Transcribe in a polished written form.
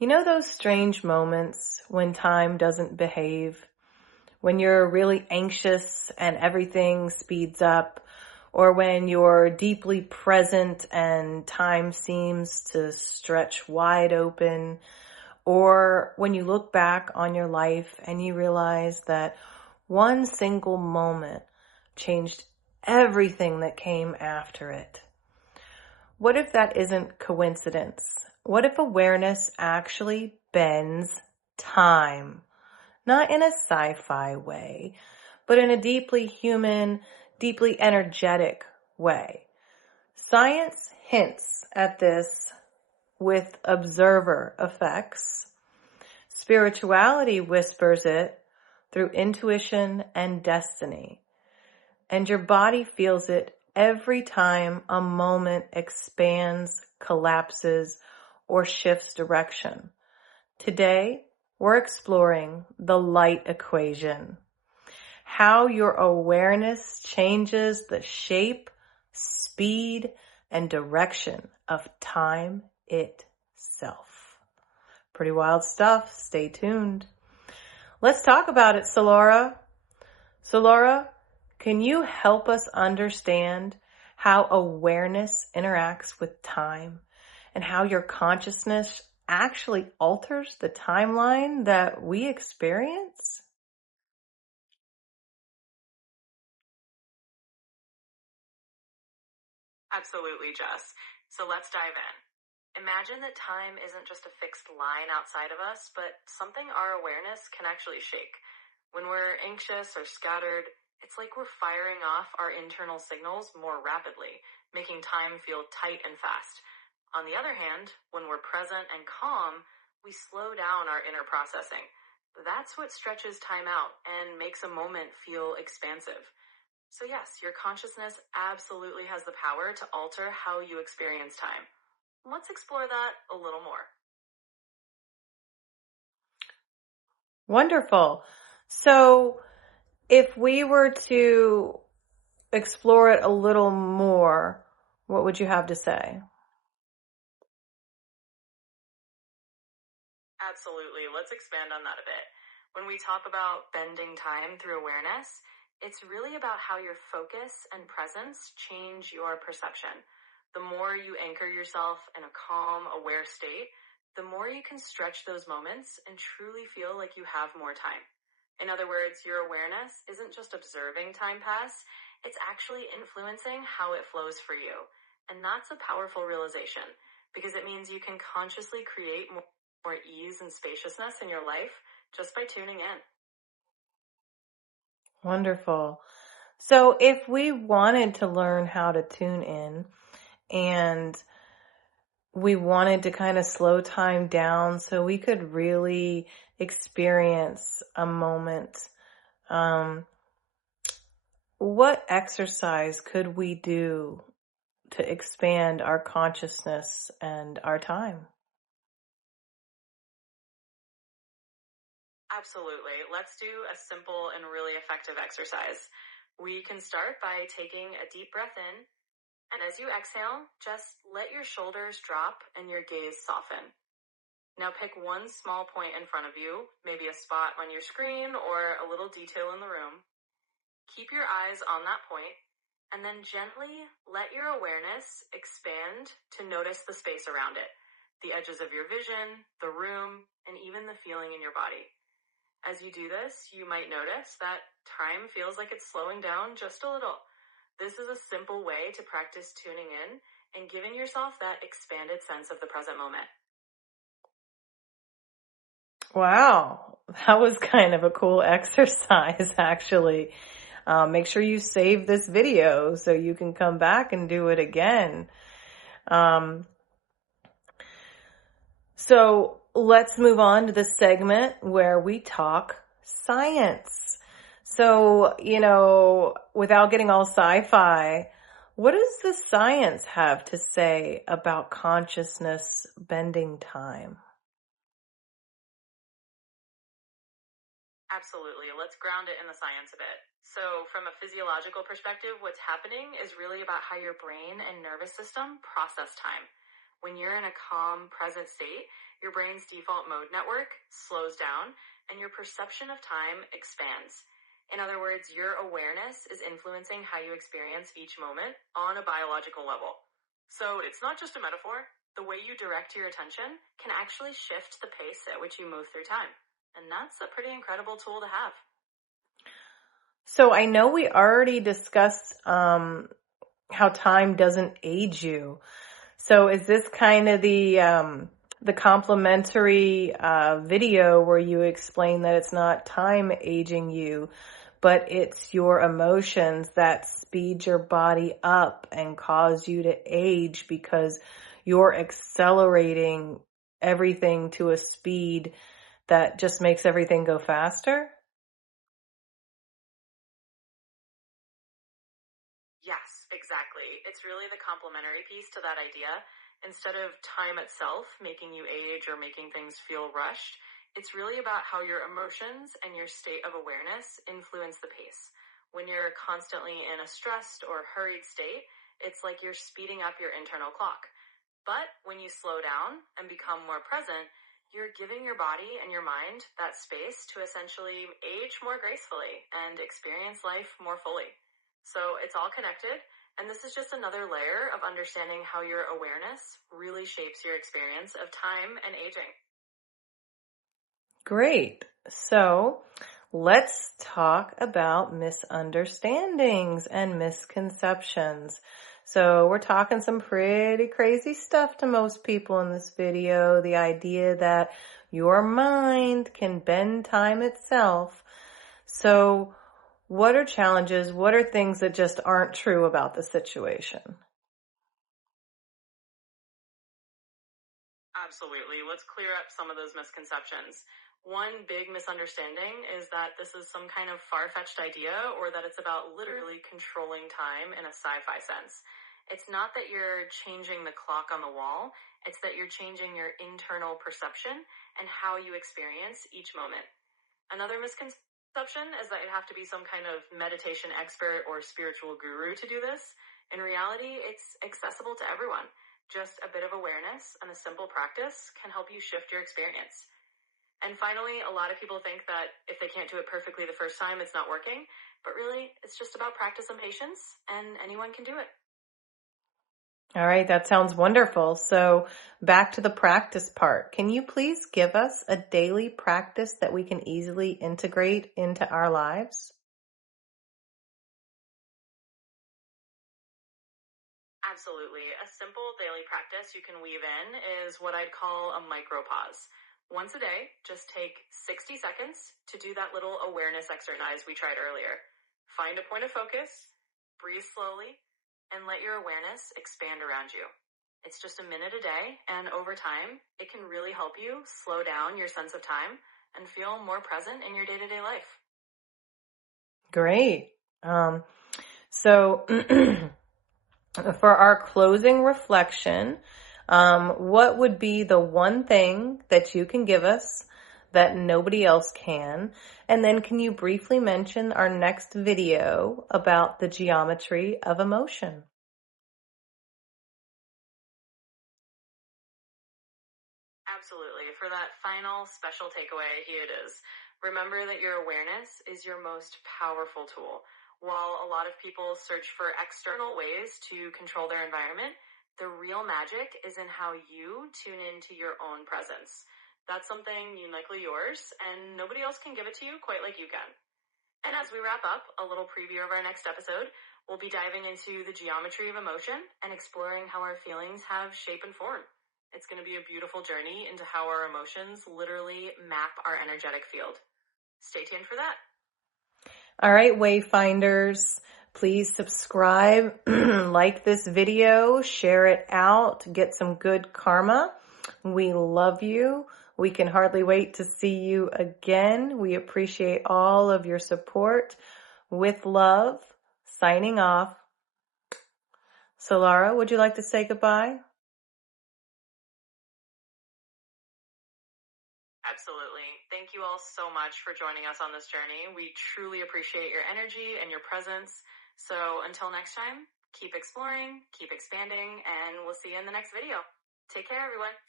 You know those strange moments when time doesn't behave, when you're really anxious and everything speeds up, or when you're deeply present and time seems to stretch wide open, or when you look back on your life and you realize that one single moment changed everything that came after it. What if that isn't coincidence? What if awareness actually bends time? Not in a sci-fi way, but in a deeply human, deeply energetic way. Science hints at this with observer effects. Spirituality whispers it through intuition and destiny. And your body feels it every time a moment expands, collapses, or shifts direction. Today, we're exploring the light equation, how your awareness changes the shape, speed, and direction of time itself. Pretty wild stuff. Stay tuned. Let's talk about it, Solara. Solara, can you help us understand how awareness interacts with time and how your consciousness actually alters the timeline that we experience? Absolutely, Jess. So let's dive in. Imagine that time isn't just a fixed line outside of us, but something our awareness can actually shake. When we're anxious or scattered, it's like we're firing off our internal signals more rapidly, making time feel tight and fast. On the other hand, when we're present and calm, we slow down our inner processing. That's what stretches time out and makes a moment feel expansive. So yes, your consciousness absolutely has the power to alter how you experience time. Let's explore that a little more. Wonderful. So if we were to explore it a little more, what would you have to say? Absolutely. Let's expand on that a bit. When we talk about bending time through awareness, it's really about how your focus and presence change your perception. The more you anchor yourself in a calm, aware state, the more you can stretch those moments and truly feel like you have more time. In other words, your awareness isn't just observing time pass, it's actually influencing how it flows for you. And that's a powerful realization because it means you can consciously create more ease and spaciousness in your life just by tuning in. Wonderful. So if we wanted to learn how to tune in and we wanted to kind of slow time down so we could really experience a moment, what exercise could we do to expand our consciousness and our time? Absolutely. Let's do a simple and really effective exercise. We can start by taking a deep breath in, and as you exhale, just let your shoulders drop and your gaze soften. Now pick one small point in front of you, maybe a spot on your screen or a little detail in the room. Keep your eyes on that point, and then gently let your awareness expand to notice the space around it, the edges of your vision, the room, and even the feeling in your body. As you do this, you might notice that time feels like it's slowing down just a little. This is a simple way to practice tuning in and giving yourself that expanded sense of the present moment. Wow, that was kind of a cool exercise, actually. Make sure you save this video so you can come back and do it again. So let's move on to the segment where we talk science. So, without getting all sci-fi, what does the science have to say about consciousness bending time? Absolutely. Let's ground it in the science a bit. So, from a physiological perspective, what's happening is really about how your brain and nervous system process time. When you're in a calm, present state, your brain's default mode network slows down and your perception of time expands. In other words, your awareness is influencing how you experience each moment on a biological level. So it's not just a metaphor. The way you direct your attention can actually shift the pace at which you move through time. And that's a pretty incredible tool to have. So I know we already discussed how time doesn't age you. So is this kind of the complimentary video where you explain that it's not time aging you, but it's your emotions that speed your body up and cause you to age because you're accelerating everything to a speed that just makes everything go faster? Yes, exactly. It's really the complementary piece to that idea. Instead of time itself making you age or making things feel rushed, it's really about how your emotions and your state of awareness influence the pace. When you're constantly in a stressed or hurried state, it's like you're speeding up your internal clock. But when you slow down and become more present, you're giving your body and your mind that space to essentially age more gracefully and experience life more fully. So it's all connected, and this is just another layer of understanding how your awareness really shapes your experience of time and aging. Great. So let's talk about misunderstandings and misconceptions. So we're talking some pretty crazy stuff to most people in this video. The idea that your mind can bend time itself. So what are challenges? What are things that just aren't true about the situation? Absolutely. Let's clear up some of those misconceptions. One big misunderstanding is that this is some kind of far-fetched idea or that it's about literally controlling time in a sci-fi sense. It's not that you're changing the clock on the wall, it's that you're changing your internal perception and how you experience each moment. Another misconception is that you have to be some kind of meditation expert or spiritual guru to do this. In reality, it's accessible to everyone. Just a bit of awareness and a simple practice can help you shift your experience. And finally, a lot of people think that if they can't do it perfectly the first time, it's not working. But really, it's just about practice and patience, and anyone can do it. All right, that sounds wonderful. So back to the practice part. Can you please give us a daily practice that we can easily integrate into our lives? Absolutely. A simple daily practice you can weave in is what I'd call a micro pause. Once a day, just take 60 seconds to do that little awareness exercise we tried earlier. Find a point of focus, breathe slowly, and let your awareness expand around you. It's just a minute a day, and over time, it can really help you slow down your sense of time and feel more present in your day-to-day life. Great. So for our closing reflection, what would be the one thing that you can give us that nobody else can? And then can you briefly mention our next video about the geometry of emotion? Absolutely. For that final special takeaway, here it is. Remember that your awareness is your most powerful tool. While a lot of people search for external ways to control their environment, the real magic is in how you tune into your own presence. That's something uniquely yours, and nobody else can give it to you quite like you can. And as we wrap up, a little preview of our next episode, we'll be diving into the geometry of emotion and exploring how our feelings have shape and form. It's going to be a beautiful journey into how our emotions literally map our energetic field. Stay tuned for that. All right, Wayfinders, please subscribe, like this video, share it out, get some good karma. We love you. We can hardly wait to see you again. We appreciate all of your support. With love, signing off. Solara, would you like to say goodbye? Absolutely. Thank you all so much for joining us on this journey. We truly appreciate your energy and your presence. So until next time, keep exploring, keep expanding, and we'll see you in the next video. Take care, everyone.